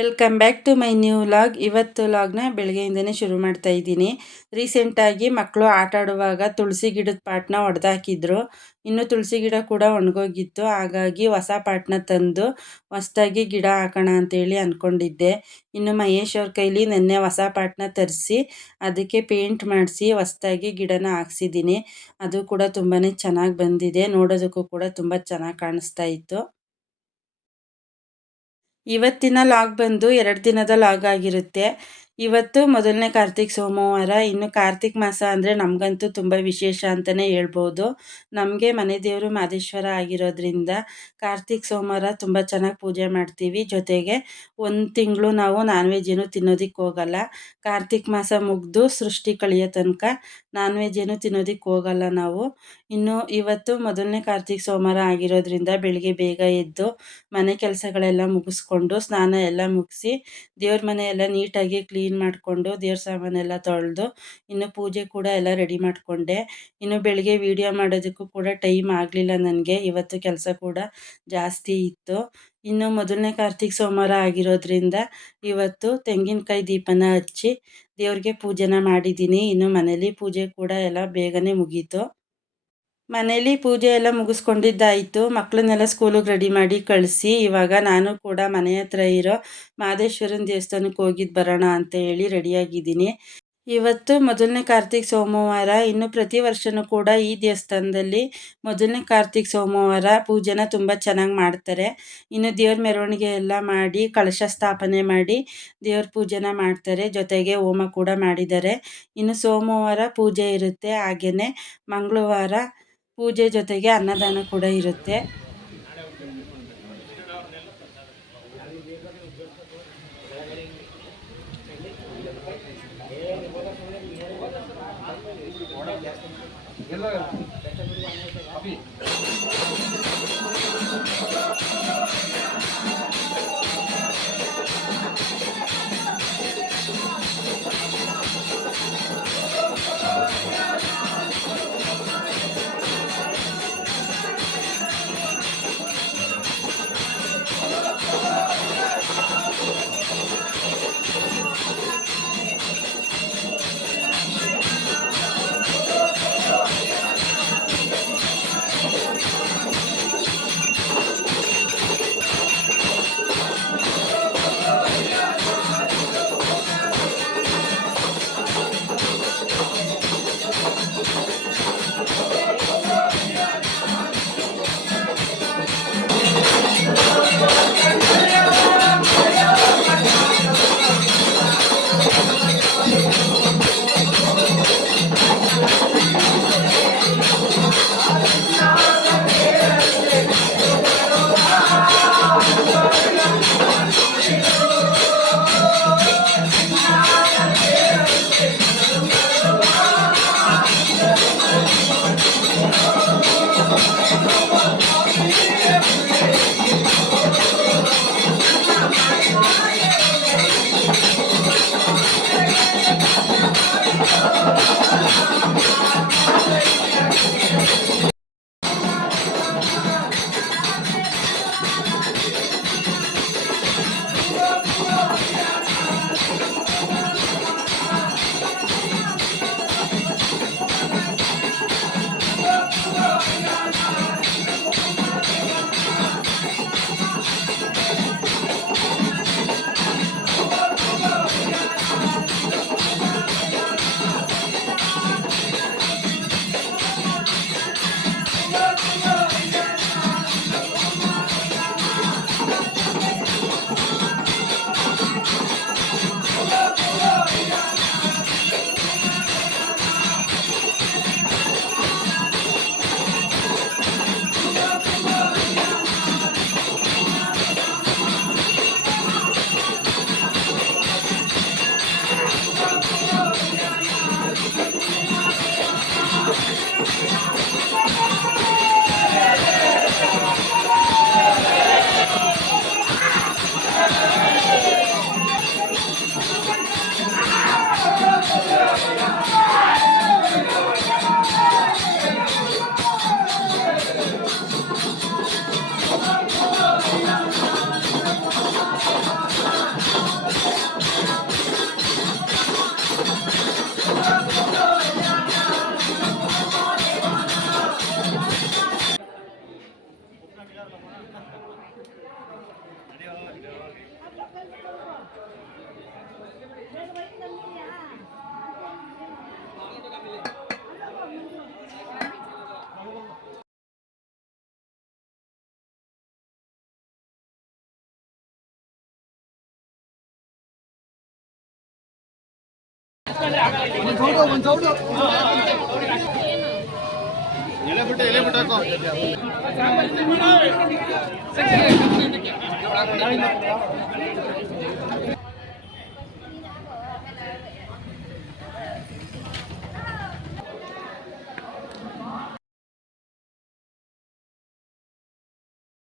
Welcome back to my new vlog ಇವತ್ತು ಲಾಗ್ನ ಬೆಳಗ್ಗೆಯಿಂದನೇ ಶುರು ಮಾಡ್ತಾ ಇದ್ದೀನಿ. ರೀಸೆಂಟಾಗಿ ಮಕ್ಕಳು ಆಟ ಆಡುವಾಗ ತುಳಸಿ ಗಿಡದ ಪಾಟ್ನ ಒಡೆದಾಕಿದ್ರು. ಇನ್ನು ತುಳಸಿ ಗಿಡ ಕೂಡ ಒಣಗೋಗಿತ್ತು. ಹಾಗಾಗಿ ಹೊಸ ಪಾಟ್ನ ತಂದು ಹೊಸದಾಗಿ ಗಿಡ ಹಾಕೋಣ ಅಂತೇಳಿ ಅಂದ್ಕೊಂಡಿದ್ದೆ ಇನ್ನು ಮಹೇಶ್ ಅವ್ರ ಕೈಲಿ ನೆನ್ನೆ ಹೊಸ ಪಾಟ್ನ ತರಿಸಿ ಅದಕ್ಕೆ ಪೇಂಟ್ ಮಾಡಿಸಿ ಹೊಸದಾಗಿ ಗಿಡನ ಹಾಕ್ಸಿದ್ದೀನಿ. ಅದು ಕೂಡ ತುಂಬಾ ಚೆನ್ನಾಗಿ ಬಂದಿದೆ. ನೋಡೋದಕ್ಕೂ ಕೂಡ ತುಂಬ ಚೆನ್ನಾಗಿ ಕಾಣಿಸ್ತಾ ಇತ್ತು. ಇವತ್ತಿನ ಲಾಗ್ ಬಂದು ಎರಡು ದಿನದ ಲಾಗ್ ಆಗಿರುತ್ತೆ. ಇವತ್ತು ಮೊದಲನೇ ಕಾರ್ತಿಕ್ ಸೋಮವಾರ, ಇನ್ನು ಕಾರ್ತಿಕ್ ಮಾಸ ಅಂದರೆ ನಮಗಂತೂ ತುಂಬ ವಿಶೇಷ ಅಂತಲೇ ಹೇಳ್ಬೋದು. ನಮಗೆ ಮನೆ ದೇವರು ಮಾದೇಶ್ವರ ಆಗಿರೋದ್ರಿಂದ ಕಾರ್ತಿಕ್ ಸೋಮವಾರ ತುಂಬ ಚೆನ್ನಾಗಿ ಪೂಜೆ ಮಾಡ್ತೀವಿ. ಜೊತೆಗೆ ಒಂದು ತಿಂಗಳು ನಾವು ನಾನ್ ವೆಜ್ ಏನು ತಿನ್ನೋದಕ್ಕೆ ಹೋಗಲ್ಲ. ಕಾರ್ತಿಕ್ ಮಾಸ ಮುಗಿದು ಸೃಷ್ಟಿ ಕಳೆಯೋ ತನಕ ನಾನ್ ವೆಜ್ ಏನು ತಿನ್ನೋದಕ್ಕೆ ಹೋಗಲ್ಲ ನಾವು. ಇನ್ನು ಇವತ್ತು ಮೊದಲನೇ ಕಾರ್ತಿಕ್ ಸೋಮವಾರ ಆಗಿರೋದ್ರಿಂದ ಬೆಳಿಗ್ಗೆ ಬೇಗ ಎದ್ದು ಮನೆ ಕೆಲಸಗಳೆಲ್ಲ ಮುಗಿಸ್ಕೊಂಡು ಸ್ನಾನ ಎಲ್ಲ ಮುಗಿಸಿ ದೇವ್ರ ಮನೆ ಎಲ್ಲ ನೀಟಾಗಿ ಕ್ಲೀನ್ ಕ್ಲೀನ್ ಮಾಡಿಕೊಂಡು ದೇವ್ರ ಸಾಮಾನೆಲ್ಲ ತೊಳೆದು ಇನ್ನು ಪೂಜೆ ಕೂಡ ಎಲ್ಲ ರೆಡಿ ಮಾಡಿಕೊಂಡೆ. ಇನ್ನು ಬೆಳಗ್ಗೆ ವೀಡಿಯೋ ಮಾಡೋದಕ್ಕೂ ಕೂಡ ಟೈಮ್ ಆಗಲಿಲ್ಲ ನನಗೆ. ಇವತ್ತು ಕೆಲಸ ಕೂಡ ಜಾಸ್ತಿ ಇತ್ತು. ಇನ್ನು ಮೊದಲನೇ ಕಾರ್ತಿಕ್ ಸೋಮವಾರ ಆಗಿರೋದ್ರಿಂದ ಇವತ್ತು ತೆಂಗಿನಕಾಯಿ ದೀಪನ ಹಚ್ಚಿ ದೇವ್ರಿಗೆ ಪೂಜೆನ ಮಾಡಿದ್ದೀನಿ. ಇನ್ನು ಮನೇಲಿ ಪೂಜೆ ಕೂಡ ಎಲ್ಲ ಬೇಗನೆ ಮುಗೀತು. ಮನೇಲಿ ಪೂಜೆ ಎಲ್ಲ ಮುಗಿಸ್ಕೊಂಡಿದ್ದಾಯಿತು. ಮಕ್ಕಳನ್ನೆಲ್ಲ ಸ್ಕೂಲಿಗೆ ರೆಡಿ ಮಾಡಿ ಕಳಿಸಿ. ಇವಾಗ ನಾನು ಕೂಡ ಮನೆ ಹತ್ರ ಇರೋ ಮಹದೇಶ್ವರನ ದೇವಸ್ಥಾನಕ್ಕೆ ಹೋಗಿದ್ದು ಬರೋಣ ಅಂತ ಹೇಳಿ ರೆಡಿಯಾಗಿದ್ದೀನಿ ಇವತ್ತು ಮೊದಲನೇ ಕಾರ್ತಿಕ್ ಸೋಮವಾರ. ಇನ್ನು ಪ್ರತಿ ವರ್ಷವೂ ಕೂಡ ಈ ದೇವಸ್ಥಾನದಲ್ಲಿ ಮೊದಲನೇ ಕಾರ್ತಿಕ್ ಸೋಮವಾರ ಪೂಜೆನ ತುಂಬ ಚೆನ್ನಾಗಿ ಮಾಡ್ತಾರೆ. ಇನ್ನು ದೇವ್ರ ಮೆರವಣಿಗೆ ಎಲ್ಲ ಮಾಡಿ, ಕಳಶ ಸ್ಥಾಪನೆ ಮಾಡಿ ದೇವ್ರ ಪೂಜೆನ ಮಾಡ್ತಾರೆ. ಜೊತೆಗೆ ಹೋಮ ಕೂಡ ಮಾಡಿದ್ದಾರೆ. ಇನ್ನು ಸೋಮವಾರ ಪೂಜೆ ಇರುತ್ತೆ. ಹಾಗೆಯೇ ಮಂಗಳವಾರ ಪೂಜೆ ಜೊತೆಗೆ ಅನ್ನದಾನ ಕೂಡ ಇರುತ್ತೆ. ಒಂದು ಚೌಡು ಒಂದು ಚೌಡು ಎಲೆ